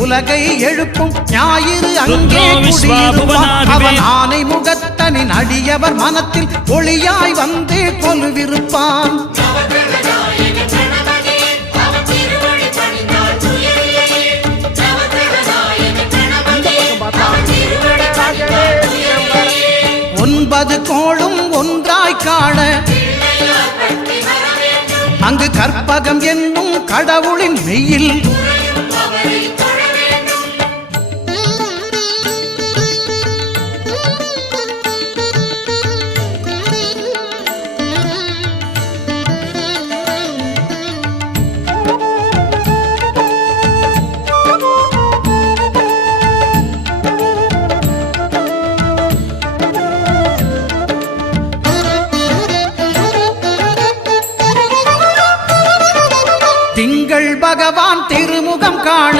உலகை எழுப்பும் ஞாயிறு அங்கே குடியிருப்பான் அவன் ஆனை முகத்தனின் அடியவர் மனத்தில் ஒளியாய் வந்து கொலுவிருப்பான் ஒன்பது கோளும் ஒன்றாய் காண அங்கு கற்பகம் என்னும் கடவுளின் மெய்யில் திங்கள் பகவான் திருமுகம் காண